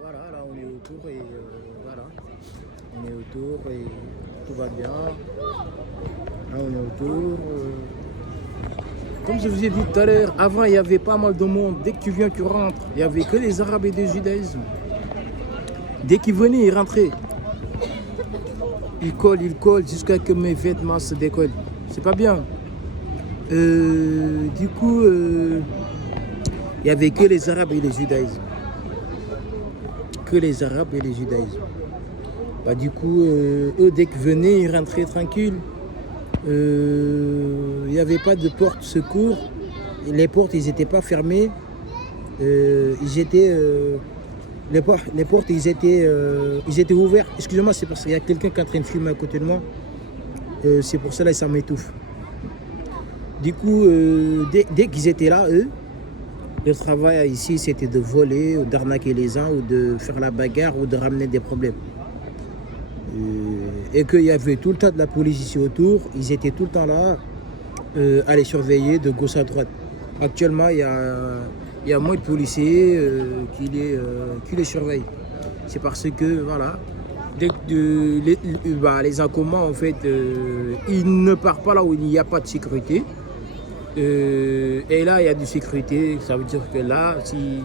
Voilà, là on est autour et voilà. On est autour et tout va bien. Là on est autour. Comme je vous ai dit tout à l'heure, avant il y avait pas mal de monde. Dès que tu viens, tu rentres. Il n'y avait que les Arabes et des judaïsmes. Dès qu'ils venaient, ils rentraient. Ils collent jusqu'à ce que mes vêtements se décollent. C'est pas bien. Du coup, il n'y avait que les Arabes et les judaïsmes. Que les Arabes et les judaïsmes. Bah, du coup, eux, dès qu'ils venaient, ils rentraient tranquilles. Il n'y avait pas de porte secours. Les portes, ils n'étaient pas fermées. Ils étaient... les portes, ils étaient ouverts. Excusez-moi, c'est parce qu'il y a quelqu'un qui est en train de filmer à côté de moi. C'est pour cela que ça m'étouffe. Du coup, dès qu'ils étaient là, eux, le travail ici, c'était de voler, ou d'arnaquer les uns, ou de faire la bagarre, ou de ramener des problèmes. Et qu'il y avait tout le temps de la police ici autour. Ils étaient tout le temps là, à les surveiller de gauche à droite. Actuellement, il y a moins de policiers qui les surveillent. C'est parce que, voilà, les encombrants, en fait, ils ne partent pas là où il n'y a pas de sécurité. Et là, il y a de sécurité. Ça veut dire que là, si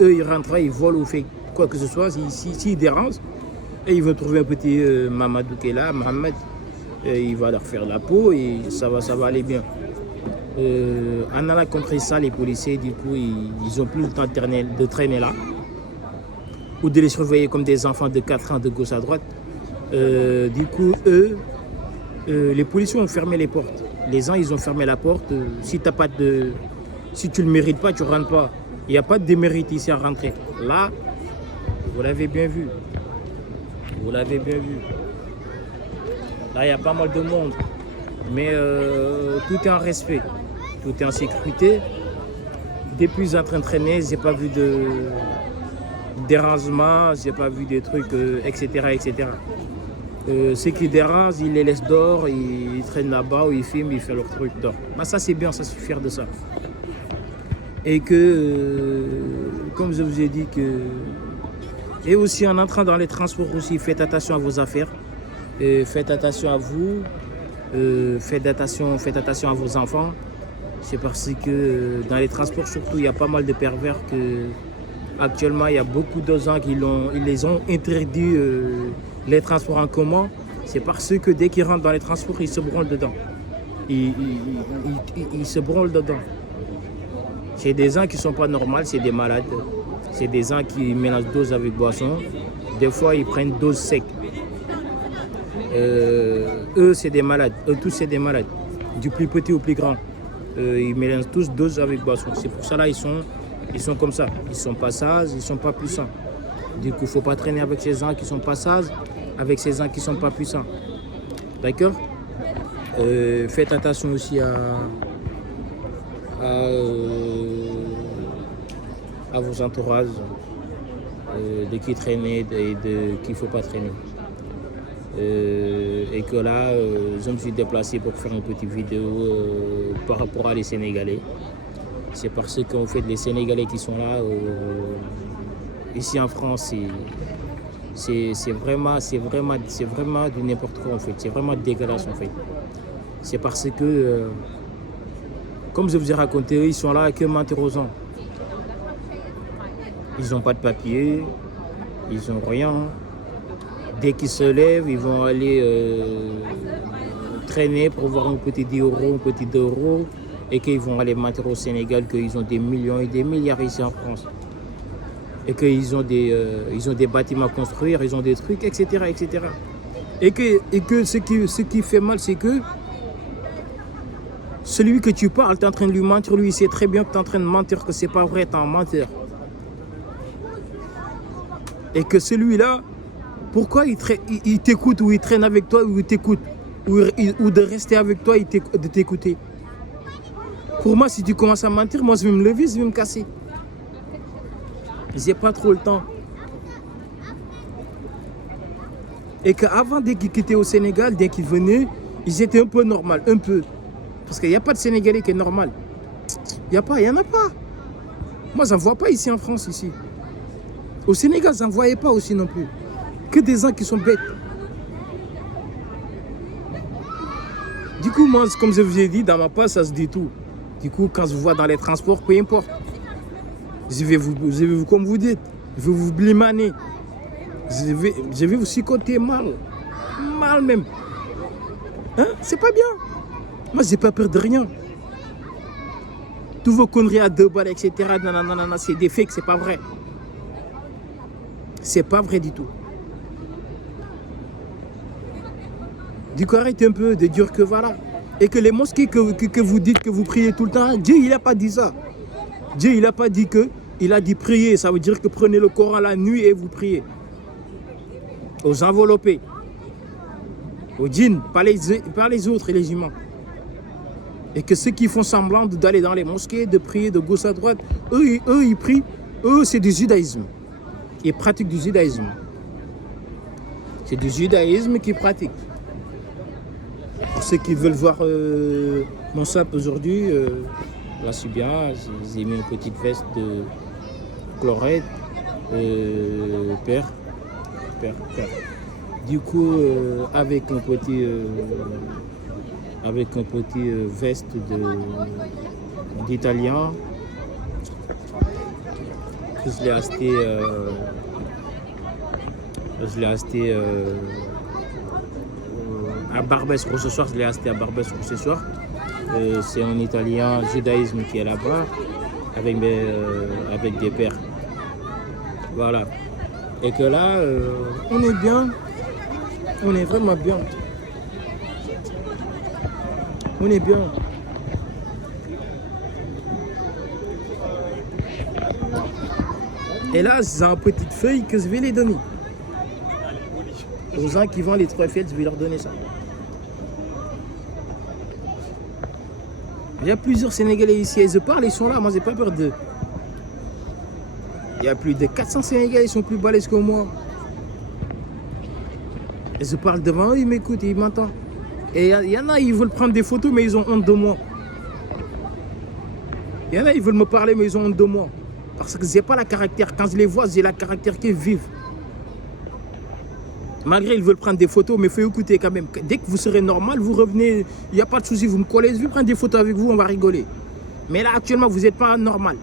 eux, ils rentrent, ils volent ou font quoi que ce soit, s'ils dérangent, et ils vont trouver un petit Mamadou qui est là, Mohamed, il va leur faire la peau et ça va aller bien. En allant contre ça, les policiers, du coup, ils ont plus le temps de traîner là, ou de les surveiller comme des enfants de 4 ans de gauche à droite. Du coup, eux, les policiers ont fermé les portes. Les gens, ils ont fermé la porte. Si tu ne le mérites pas, tu ne rentres pas. Il n'y a pas de démérite ici à rentrer. Là, vous l'avez bien vu. Vous l'avez bien vu. Là, il y a pas mal de monde. Mais tout est en respect. Tout est en sécurité. Depuis en train de traîner, je n'ai pas vu de dérangement, je n'ai pas vu des trucs, etc. etc. Ceux qui dérangent, ils les laissent dehors, ils traînent là-bas, ou ils filment, ils font leur truc dehors. Bah, ça, c'est bien, ça, je suis fier de ça. Et que, comme je vous ai dit, et aussi en entrant dans les transports aussi, faites attention à vos affaires, faites attention à vous, faites attention à vos enfants. C'est parce que dans les transports surtout, il y a pas mal de pervers que actuellement il y a beaucoup de gens qui les ont interdit les transports en commun. C'est parce que dès qu'ils rentrent dans les transports, ils se branlent dedans. Ils se branlent dedans. C'est des gens qui ne sont pas normaux, c'est des malades. C'est des gens qui mélangent dose avec boisson. Des fois, ils prennent dose sec. Eux, c'est des malades. Eux, tous, c'est des malades. Du plus petit au plus grand. Ils mélangent tous dose avec boisson. C'est pour ça là, ils sont comme ça. Ils ne sont pas sages, ils ne sont pas puissants. Du coup, il ne faut pas traîner avec ces gens qui ne sont pas sages, avec ces gens qui ne sont pas puissants. D'accord? Faites attention aussi à vos entourages, de qui traîner et de qui il ne faut pas traîner. Et que là, je me suis déplacé pour faire une petite vidéo par rapport à les Sénégalais. C'est parce qu'en fait, les Sénégalais qui sont là, ici en France, c'est vraiment du n'importe quoi en fait. C'est vraiment dégueulasse en fait. C'est parce que, comme je vous ai raconté, ils sont là que mentir aux gens. Ils n'ont pas de papier, ils n'ont rien. Dès qu'ils se lèvent, ils vont aller traîner pour voir un petit 10 euros, un petit 2 euros, et qu'ils vont aller mentir au Sénégal qu'ils ont des millions et des milliards ici en France. Et qu'ils ont des bâtiments à construire, ils ont des trucs, etc. etc. Et que ce qui fait mal, c'est que celui que tu parles, tu es en train de lui mentir, lui il sait très bien que tu es en train de mentir, que c'est pas vrai, tu es un menteur. Et que celui-là, pourquoi il t'écoute ou il traîne avec toi ou il t'écoute ou de rester avec toi et de t'écouter? Pour moi, si tu commences à mentir, moi je vais me lever, je vais me casser. J'ai pas trop le temps. Et qu'avant, dès qu'ils étaient au Sénégal, dès qu'ils venaient, ils étaient un peu normaux, un peu. Parce qu'il n'y a pas de Sénégalais qui est normal. Il n'y en a pas. Moi, j'en vois pas ici en France, ici. Au Sénégal, vous n'en voyez pas aussi non plus. Que des gens qui sont bêtes. Du coup, moi, comme je vous ai dit, dans ma page, ça se dit tout. Du coup, quand je vous vois dans les transports, peu importe. Je vais vous comme vous dites, je vais vous blimaner. Je vais vous chicoter mal. Mal même. Hein? C'est pas bien. Moi, j'ai pas peur de rien. Tous vos conneries à 2 balles, etc. Nanana, c'est des fakes, c'est pas vrai. C'est pas vrai du tout. Du coup, arrêtez un peu de dire que voilà. Et que les mosquées que vous dites que vous priez tout le temps, Dieu, il n'a pas dit ça. Dieu, il n'a pas dit que, il a dit prier. Ça veut dire que prenez le Coran la nuit et vous priez. Aux enveloppés. Aux djinns, pas les autres et les humains. Et que ceux qui font semblant d'aller dans les mosquées, de prier de gauche à droite, eux ils prient. Eux, c'est du judaïsme. Ils pratiquent du judaïsme. C'est du judaïsme qu'ils pratiquent. Pour ceux qui veulent voir mon sap aujourd'hui, là c'est bien, j'ai mis une petite veste de chlorette, père. Du coup, avec un petit veste d'italien que je l'ai acheté à Barbès ce soir, je l'ai acheté à Barbès ce soir. C'est un italien judaïsme qui est là-bas avec des pères. Voilà. Et que là, on est bien. On est vraiment bien. On est bien. Et là, j'ai une petite feuille que je vais les donner. Aux gens qui vendent les 3 fêtes, je vais leur donner ça. Il y a plusieurs Sénégalais ici, ils se parlent, ils sont là, moi j'ai pas peur d'eux. Il y a plus de 400 Sénégalais, ils sont plus balèzes que moi. Ils se parlent devant eux, ils m'écoutent, ils m'entendent. Et il y en a, ils veulent prendre des photos, mais ils ont honte de moi. Il y en a, ils veulent me parler, mais ils ont honte de moi. Parce que j'ai pas la caractère. Quand je les vois, j'ai la caractère qui est vive. Malgré ils veulent prendre des photos, mais il faut écouter quand même. Dès que vous serez normal, vous revenez, il n'y a pas de souci, vous me collez, je vais prendre des photos avec vous, on va rigoler. Mais là, actuellement, vous n'êtes pas normal.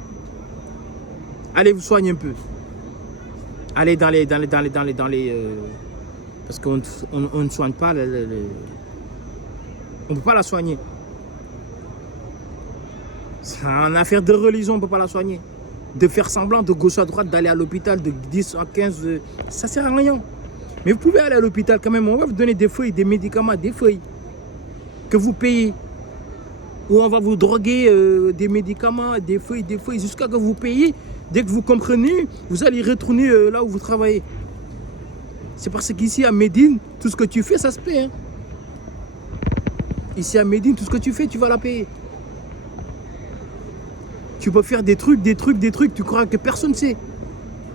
Allez vous soigner un peu. Allez dans les parce qu'on ne soigne pas, on ne peut pas la soigner. C'est une affaire de religion, on ne peut pas la soigner. De faire semblant de gauche à droite, d'aller à l'hôpital de 10 à 15, ça ne sert à rien. Mais vous pouvez aller à l'hôpital quand même, on va vous donner des feuilles, des médicaments, des feuilles que vous payez. Ou on va vous droguer des médicaments, des feuilles, jusqu'à ce que vous payez. Dès que vous comprenez, vous allez retourner là où vous travaillez. C'est parce qu'ici à Médine, tout ce que tu fais, ça se paie. Hein. Ici à Médine, tout ce que tu fais, tu vas la payer. Tu peux faire des trucs, tu crois que personne ne sait.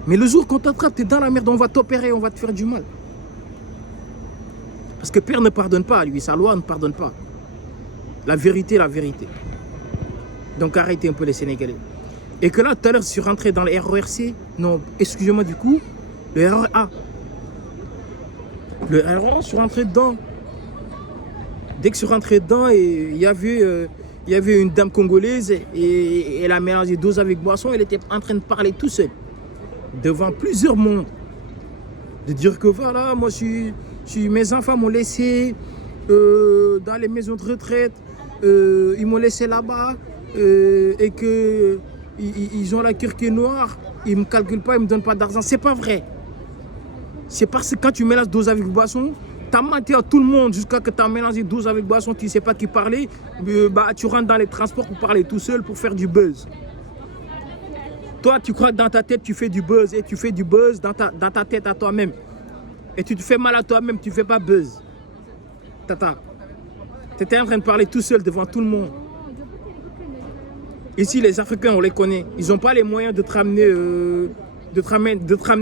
Mais le jour qu'on t'attrape, tu es dans la merde, on va t'opérer, on va te faire du mal. Parce que Père ne pardonne pas, lui, sa loi ne pardonne pas. La vérité, la vérité. Donc arrêtez un peu les Sénégalais. Et que là, tout à l'heure, je suis rentré dans le RERC. Non, excusez-moi du coup, le RERA. Le RERA, je suis rentré dedans. Dès que je suis rentré dedans, il y avait une dame congolaise et elle a mélangé dose avec boisson. Elle était en train de parler tout seul. Devant plusieurs mondes. De dire que voilà, moi, mes enfants m'ont laissé dans les maisons de retraite. Ils m'ont laissé là-bas. Et que ils ont la cœur qui est noire. Ils ne me calculent pas, ils ne me donnent pas d'argent. C'est pas vrai. C'est parce que quand tu mélanges dose avec boisson, tu as menti à tout le monde jusqu'à que tu as mélangé dose avec boisson, tu ne sais pas qui parler. Tu rentres dans les transports pour parler tout seul, pour faire du buzz. Toi, tu crois que dans ta tête, tu fais du buzz. Et tu fais du buzz dans ta tête à toi-même. Et tu te fais mal à toi-même, tu ne fais pas buzz. Tata, tu étais en train de parler tout seul devant tout le monde. Ici, les Africains, on les connaît. Ils n'ont pas les moyens de te ramener,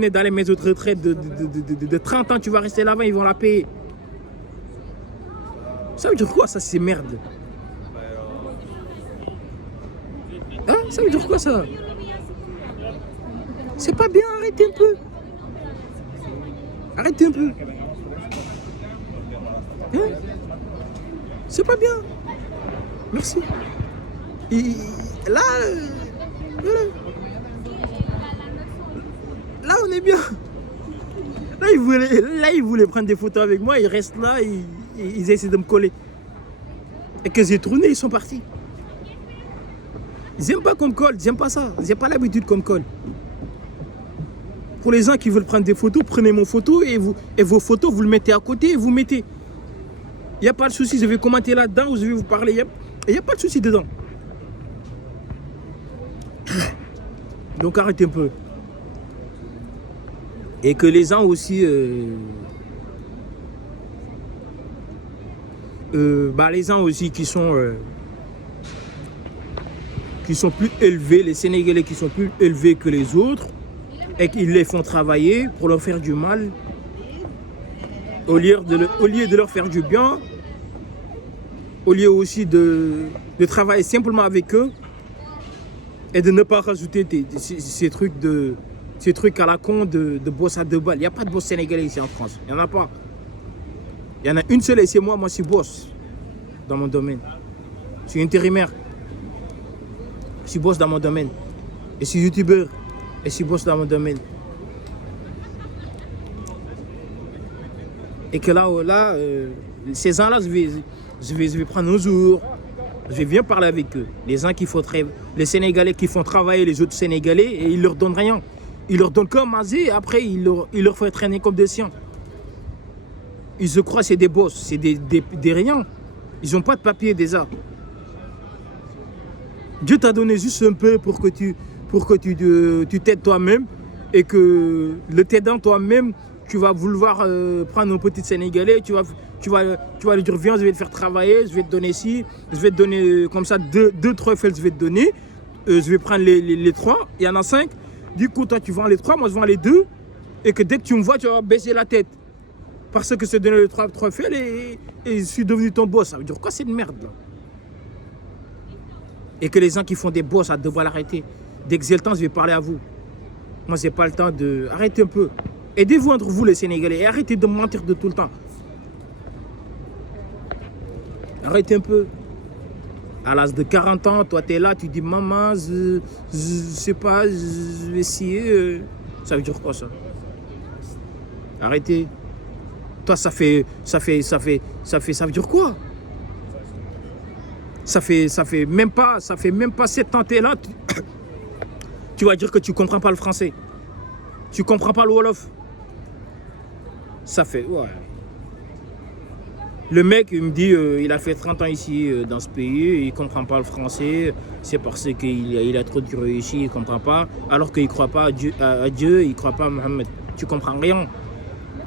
dans les maisons de retraite de 30 ans. Tu vas rester là-bas, ils vont la payer. Ça veut dire quoi, ça, c'est merde? Hein? Ça veut dire quoi, ça? C'est pas bien, arrêtez un peu. Arrêtez un peu. Hein? C'est pas bien. Merci. Et là, voilà. Là, on est bien. Là, ils voulaient prendre des photos avec moi. Ils restent là, ils essaient de me coller. Et que j'ai tourné, ils sont partis. Ils n'aiment pas qu'on me colle, ils n'aiment pas ça. Ils n'ont pas l'habitude qu'on me colle. Pour les gens qui veulent prendre des photos, prenez mon photo et vos photos, vous le mettez à côté et vous mettez. Il n'y a pas de souci, je vais commenter là-dedans ou je vais vous parler. Il n'y a pas de souci dedans. Donc arrêtez un peu. Et que les gens aussi, les gens aussi qui sont plus élevés, les Sénégalais qui sont plus élevés que les autres, et qu'ils les font travailler pour leur faire du mal, au lieu de leur faire du bien, au lieu aussi de travailler simplement avec eux et de ne pas rajouter ces trucs à la con de boss à deux balles. Il n'y a pas de boss sénégalais ici en France. Il n'y en a pas. Il y en a une seule et c'est moi. Moi, je suis boss dans mon domaine. Je suis intérimaire. Je suis boss dans mon domaine. Et je suis youtubeur. Et je suis boss dans mon domaine. Et que là, ces gens-là, je vais prendre un jour. Je vais bien parler avec eux. Les Sénégalais qui font travailler les autres Sénégalais et ils leur donnent rien. Ils leur donnent comme Mazé et après ils leur font traîner comme des chiens. Ils se croient c'est des boss, c'est des riens. Ils n'ont pas de papier déjà. Dieu t'a donné juste un peu pour que tu t'aides toi-même et que le t'aidant toi-même, tu vas vouloir prendre un petit Sénégalais, tu vas lui dire viens, je vais te faire travailler, je vais te donner ci, je vais te donner comme ça deux truffles, je vais te donner, je vais prendre les 3, il y en a 5, du coup toi tu vends les 3, moi je vends les 2 et que dès que tu me vois tu vas baisser la tête parce que c'est donné les 3 truffles et je suis devenu ton boss. Ça veut dire quoi cette merde là? Et que les gens qui font des boss à devoir l'arrêter. Dès que j'ai le temps, je vais parler à vous. Moi, j'ai pas le temps de... Arrêtez un peu. Aidez-vous entre vous, les Sénégalais. Et arrêtez de mentir de tout le temps. Arrêtez un peu. À l'âge de 40 ans, toi, tu es là, tu dis, maman, je sais pas, je vais essayer. Ça veut dire quoi, ça? Arrêtez. Toi, ça veut dire quoi? Ça fait même pas cette année-là. Tu vas dire que tu comprends pas le français. Tu comprends pas le Wolof. Ça fait, ouais. Le mec, il me dit, il a fait 30 ans ici, dans ce pays, il comprend pas le français. C'est parce qu'il a trop dur ici, il comprend pas. Alors qu'il croit pas à Dieu, il croit pas à Mohamed. Tu comprends rien.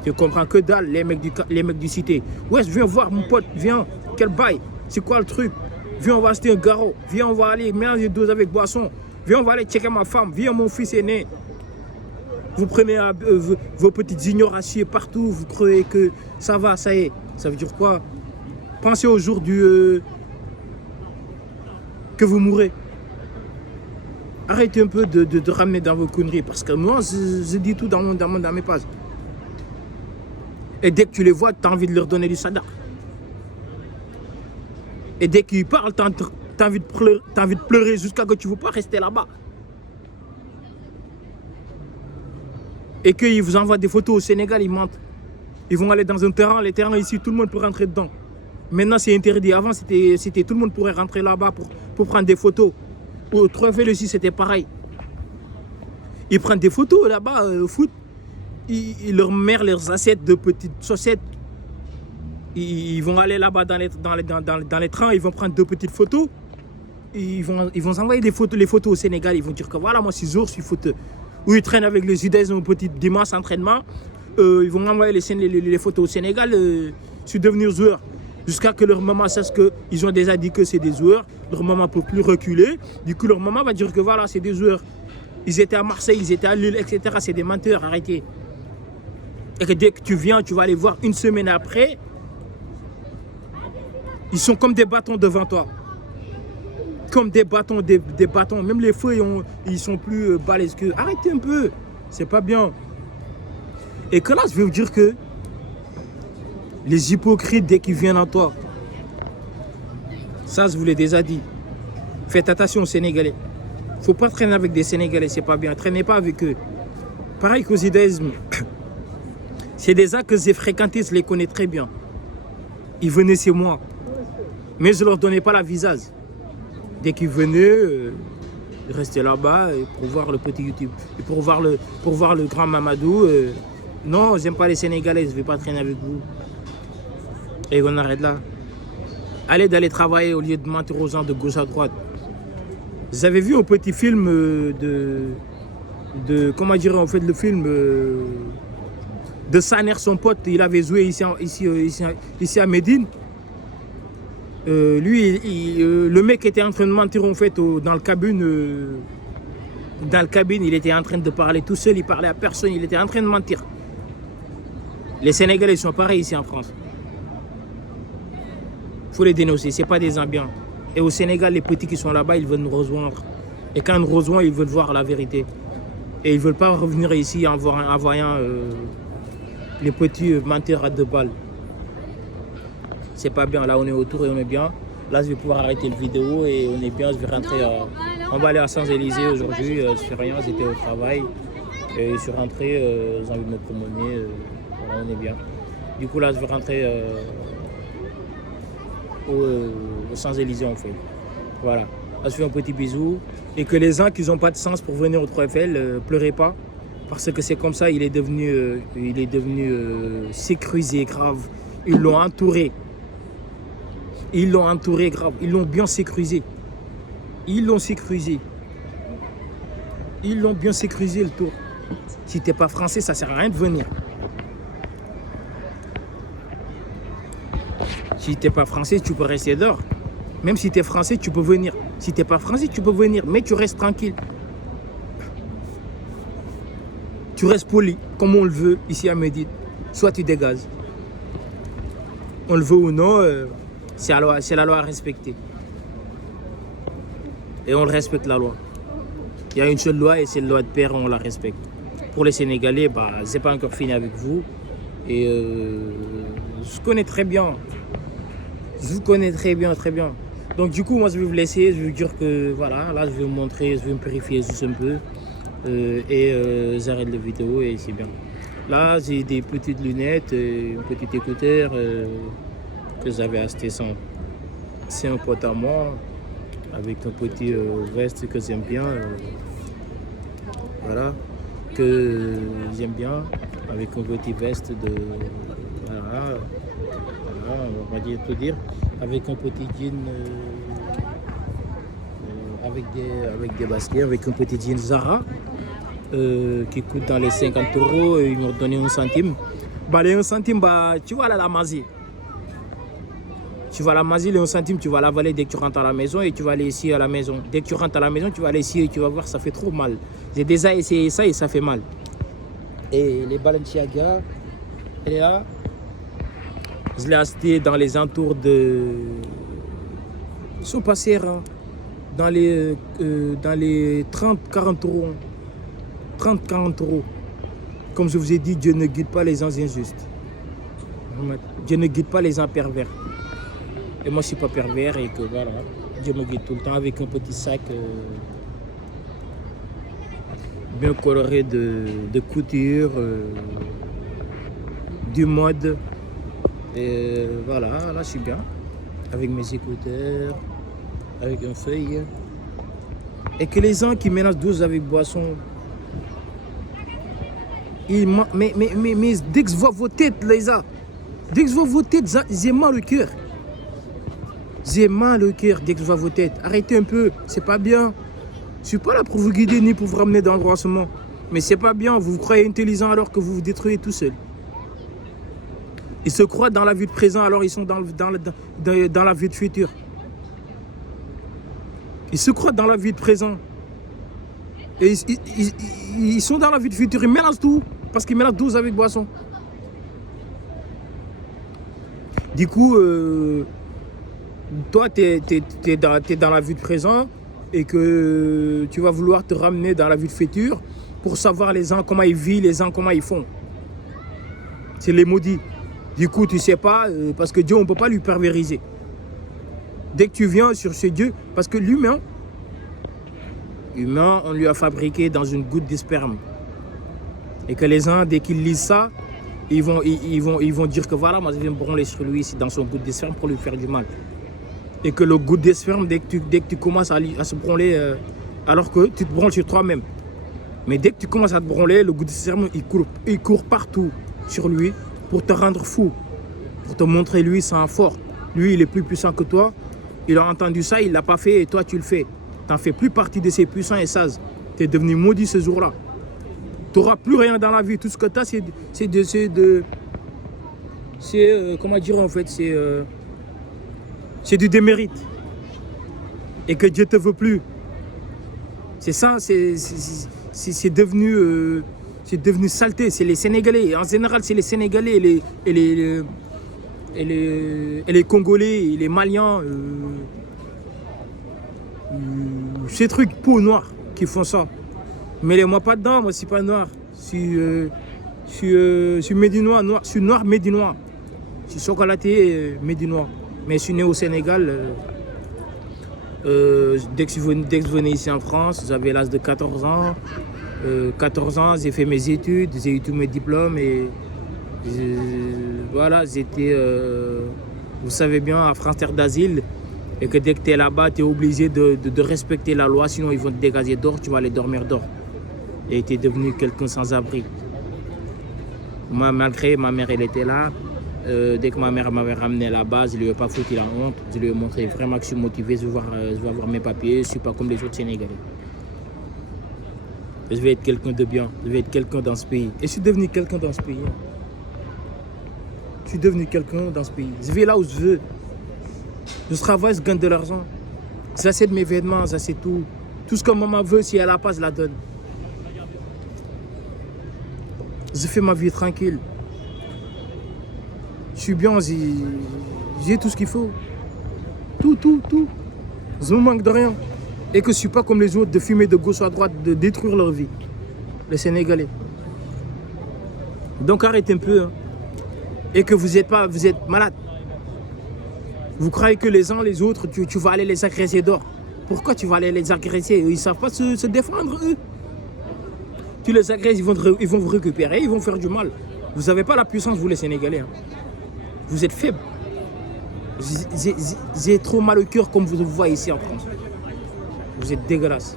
Tu comprends que dalle, les mecs du cité. Ouais, viens voir mon pote, viens. Quel bail? C'est quoi le truc? Viens, on va acheter un garrot. Viens, on va aller mélanger 12 avec boisson. Viens, on va aller checker ma femme. Viens, mon fils est né. Vous prenez vos petites ignorations partout. Vous croyez que ça va, ça y est. Ça veut dire quoi? Pensez au jour que vous mourrez. Arrêtez un peu de ramener dans vos conneries. Parce que moi, je dis tout dans mes pages. Et dès que tu les vois, tu as envie de leur donner du sadar. Et dès qu'ils parlent, tu as envie de pleurer jusqu'à ce que tu ne veux pas rester là-bas. Et qu'ils vous envoient des photos au Sénégal, ils mentent. Ils vont aller dans un terrain, les terrains ici, tout le monde peut rentrer dedans. Maintenant, c'est interdit. Avant, c'était tout le monde pourrait rentrer là-bas pour prendre des photos. Au Trophée aussi, c'était pareil. Ils prennent des photos là-bas au foot. Leur mère leurs assiettes de petites chaussettes. Ils vont aller là-bas dans les trains, ils vont prendre 2 petites photos. Ils vont envoyer les photos au Sénégal. Ils vont dire que voilà, moi, 6 jours, je suis foot. Ou ils traînent avec les idées, un petit dimanche entraînement. Ils vont envoyer les photos au Sénégal. Je suis devenu joueur. Jusqu'à que leur maman sache qu'ils ont déjà dit que c'est des joueurs. Leur maman ne peut plus reculer. Du coup, leur maman va dire que voilà, c'est des joueurs. Ils étaient à Marseille, ils étaient à Lille, etc. C'est des menteurs, arrêtez. Et que dès que tu viens, tu vas aller voir une semaine après. Ils sont comme des bâtons devant toi. Comme des bâtons, des bâtons. Même les feux, ils sont plus balèzes que... Arrêtez un peu. C'est pas bien. Et que là, je vais vous dire que les hypocrites, dès qu'ils viennent à toi, ça, je vous l'ai déjà dit. Faites attention aux Sénégalais. Il ne faut pas traîner avec des Sénégalais, c'est pas bien. Traînez pas avec eux. Pareil qu'aux judaïsme. C'est des gens que j'ai fréquentés, je les connais très bien. Ils venaient chez moi. Mais je ne leur donnais pas la visage. Dès qu'ils venaient, ils restaient là-bas pour voir le petit YouTube. Et pour voir le grand Mamadou. Non, j'aime pas les Sénégalais, je ne vais pas traîner avec vous. Et on arrête là. Allez d'aller travailler au lieu de mentir aux gens de gauche à droite. Vous avez vu un petit film comment dire en fait le film de Saner, son pote, il avait joué ici à Médine. Le mec était en train de mentir en fait dans le cabine. Dans le cabine, il était en train de parler tout seul, il parlait à personne, il était en train de mentir. Les Sénégalais sont pareils ici en France. Il faut les dénoncer, ce n'est pas des ambiants. Et au Sénégal, les petits qui sont là-bas, ils veulent nous rejoindre. Et quand ils nous rejoignent, ils veulent voir la vérité. Et ils ne veulent pas revenir ici en voyant les petits menteurs à 2 balles. C'est pas bien, là on est autour et on est bien. Là je vais pouvoir arrêter la vidéo et on est bien, je vais rentrer. On va aller à Champs-Élysées aujourd'hui, je fais rien, j'étais au travail. Et je suis rentré, j'ai envie de me promener, voilà, on est bien. Du coup là je vais rentrer aux Champs-Élysées en fait. Voilà, là je fais un petit bisou. Et que les gens qui n'ont pas de sens pour venir au 3 Eiffel, pleurez pas. Parce que c'est comme ça, il est devenu sécurisé grave. Ils l'ont entouré. Ils l'ont entouré grave. Ils l'ont bien sécurisé. Ils l'ont sécurisé. Ils l'ont bien sécurisé le tour. Si tu n'es pas français, ça ne sert à rien de venir. Si tu n'es pas français, tu peux rester dehors. Même si tu es français, tu peux venir. Si tu n'es pas français, tu peux venir. Mais tu restes tranquille. Tu restes poli, comme on le veut ici à Médine. Soit tu dégages. On le veut ou non, c'est la loi à respecter. Et on respecte la loi. Il y a une seule loi et c'est la loi de Père, on la respecte. Pour les Sénégalais, c'est pas encore fini avec vous. Et je connais très bien. Je vous connais très bien, très bien. Donc du coup, moi je vais vous laisser, je vais vous dire que voilà, là je vais vous montrer, je vais me purifier juste un peu. J'arrête la vidéo et c'est bien. Là, j'ai des petites lunettes, un petit écouteur que j'avais acheté c'est un pote à moi avec un petit veste que j'aime bien. Voilà, que j'aime bien avec un petit veste de. Voilà, on va dire tout dire. Avec un petit jean. Avec des baskets, avec un petit jean Zara. Qui coûte dans les 50 €, ils m'ont donné 1 centime. Les 1 centime, tu vois là, la magie. Tu vas la magie, les 1 centime, tu vas l'avaler dès que tu rentres à la maison et tu vas aller ici à la maison. Dès que tu rentres à la maison, tu vas aller ici et tu vas voir, ça fait trop mal. J'ai déjà essayé ça et ça fait mal. Et les Balenciaga, elle est là. Je l'ai acheté dans les entours de. Ils sont pas chers, hein. Dans les 30-40 €. 30-40 €. Comme je vous ai dit, Dieu ne guide pas les gens injustes. Dieu ne guide pas les gens pervers. Et moi, je ne suis pas pervers et que voilà, Dieu me guide tout le temps avec un petit sac bien coloré de couture, du mode. Et voilà, là, je suis bien. Avec mes écouteurs, avec un feuille. Et que les gens qui mélangent 12 avec boisson, mais dès que je vois vos têtes, les gars, dès que je vois vos têtes, j'ai mal au cœur. J'ai mal au cœur dès que je vois vos têtes. Arrêtez un peu, c'est pas bien. Je suis pas là pour vous guider ni pour vous ramener dans le droit-chemin. Mais c'est pas bien, vous vous croyez intelligent alors que vous vous détruisez tout seul. Ils se croient dans la vie de présent alors ils sont dans la vie de futur. Ils se croient dans la vie de présent. Et ils sont dans la vie de futur, ils mélangent tout. Parce qu'ils mélangent 12 avec boisson. Du coup, toi, tu es dans la vie de présent et que tu vas vouloir te ramener dans la vie de futur pour savoir les gens comment ils vivent, les gens comment ils font. C'est les maudits. Du coup, tu ne sais pas, parce que Dieu, on ne peut pas lui pervériser. Dès que tu viens sur ce Dieu, parce que l'humain, on lui a fabriqué dans une goutte de sperme. Et que les gens, dès qu'ils lisent ça, ils vont dire que voilà, moi je viens me branler sur lui ici dans son goutte de sperme pour lui faire du mal. Et que le goutte de sperme, dès que tu commences à se branler, alors que tu te branles sur toi-même. Mais dès que tu commences à te branler, le goutte de sperme, il court partout sur lui pour te rendre fou. Pour te montrer lui, c'est un fort. Lui, il est plus puissant que toi. Il a entendu ça, il ne l'a pas fait et toi, tu le fais. Tu n'en fais plus partie de ces puissants et sages. Tu es devenu maudit ce jour-là. Tu n'auras plus rien dans la vie. Tout ce que tu as, comment dire en fait, c'est du démérite. Et que Dieu ne te veut plus. C'est ça, c'est devenu saleté. C'est les Sénégalais. En général, c'est les Sénégalais et les Congolais et les Maliens. Ces trucs peau noire qui font ça. Mêlez-moi pas dedans, moi je suis pas noir. Je suis médinois, noir. Je suis noir médinois. Je suis chocolaté médinois. Mais je suis né au Sénégal. Dès que je venais ici en France, j'avais l'âge de 14 ans. 14 ans, j'ai fait mes études, j'ai eu tous mes diplômes et voilà, j'étais, vous savez bien, à France Terre d'Asile. Et que dès que tu es là-bas, tu es obligé de respecter la loi, sinon ils vont te dégager dehors, tu vas aller dormir dehors. Et tu es devenu quelqu'un sans abri. Moi, malgré ma mère, elle était là. Dès que ma mère m'avait ramené là-bas, je ne lui ai pas foutu la honte. Je lui ai montré vraiment que je suis motivé, je vais avoir mes papiers, je ne suis pas comme les autres Sénégalais. Je vais être quelqu'un de bien, je vais être quelqu'un dans ce pays. Et je suis devenu quelqu'un dans ce pays. Je suis devenu quelqu'un dans ce pays. Je vais là où je veux. Je travaille, je gagne de l'argent. J'achète mes vêtements, j'achète tout. Tout ce que maman veut, si elle n'a pas, je la donne. Je fais ma vie tranquille. Je suis bien, j'ai tout ce qu'il faut. Tout. Je ne me manque de rien. Et que je ne suis pas comme les autres de fumer de gauche à droite, de détruire leur vie. Les Sénégalais. Donc arrêtez un peu. Hein. Et que vous êtes malade. Vous croyez que les uns, les autres, tu vas aller les agresser d'or. Pourquoi tu vas aller les agresser? Ils ne savent pas se défendre, eux. Tu les agresses, ils vont vous récupérer, ils vont faire du mal. Vous n'avez pas la puissance, vous les Sénégalais. Hein. Vous êtes faibles. J'ai trop mal au cœur comme vous le voyez ici en France. Vous êtes dégueulasses.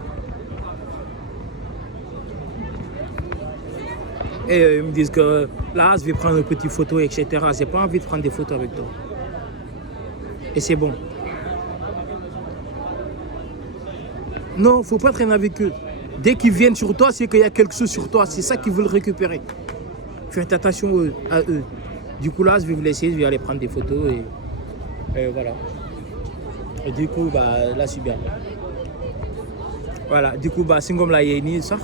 Et ils me disent que là, je vais prendre une petite photo, etc. J'ai pas envie de prendre des photos avec toi. Et c'est bon. Non, il ne faut pas traîner avec eux. Dès qu'ils viennent sur toi, c'est qu'il y a quelque chose sur toi. C'est ça qu'ils veulent récupérer. Faites attention à eux. Du coup, là, je vais vous laisser. Je vais aller prendre des photos. Et voilà. Et du coup, là, je suis bien. Voilà. Du coup, c'est comme la yéni, ça.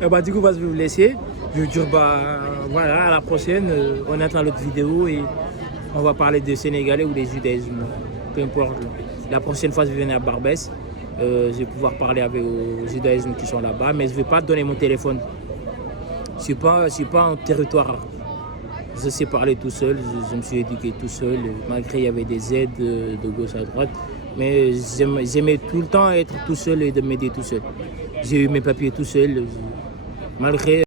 Et du coup, je vais vous laisser. Je vais dire, voilà, à la prochaine. On attend l'autre vidéo et on va parler des Sénégalais ou des judaïsmes. Peu importe. La prochaine fois, je vais venir à Barbès. Je vais pouvoir parler avec les judaïsmes qui sont là-bas. Mais je ne vais pas donner mon téléphone. Je ne suis pas en territoire. Je sais parler tout seul. Je me suis éduqué tout seul. Malgré il y avait des aides de gauche à droite. Mais j'aimais tout le temps être tout seul et de m'aider tout seul. J'ai eu mes papiers tout seul. Malgré